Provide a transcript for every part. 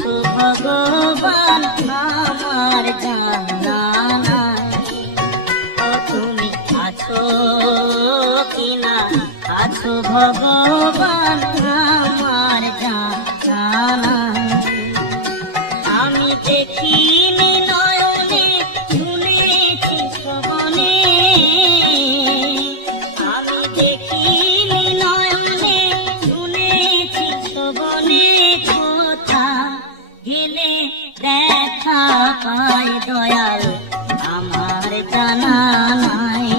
আছো ভগবান আমার জানা নাই। ও তুমি আছো কিনা, আছো ভগবান আমার জানা নাই। আমি দেখিনি নয়নে, শুনেছি শ্রবণে, আমি দেখিনি নয়নে, শুনেছি শ্রবণে, কথা গেলে দেখা পাই দয়াল আমার জানা নাই।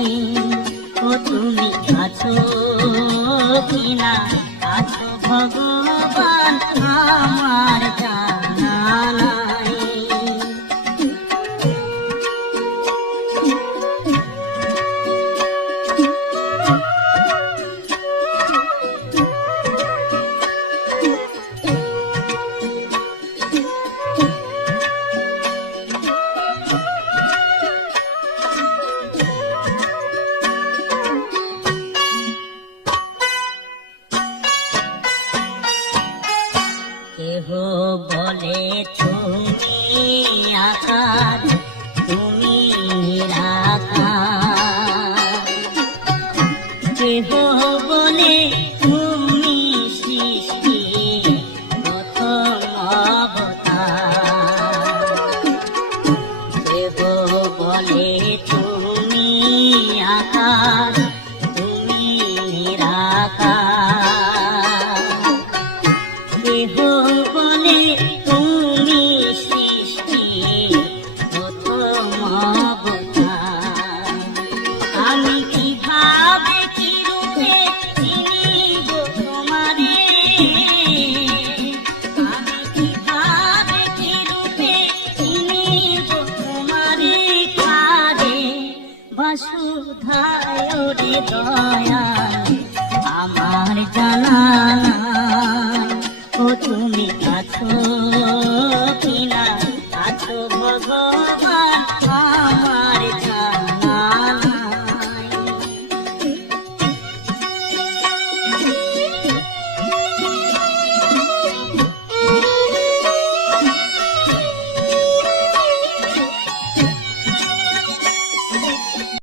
ও তুমি আছো কিনা, আছো ভগবান আমার জানা নাই। কেহ বলে তুমি আকার, তুমি নিরাকার। কেহ বলে তুমি সৃষ্টি প্রথম অবতার। কেহ বলে তুমি আকার, তুমি নিরাকার। কেহ বলে তুমি সৃষ্টি প্রথম অবতার। আমি কিভাবে কি রূপে চিনিব তোমারে, আমি কিভাবে কি রূপে চিনিব তোমারে, কারে বসুধায় রে দয়াল আমার জানা নাই। ও তুমি আছো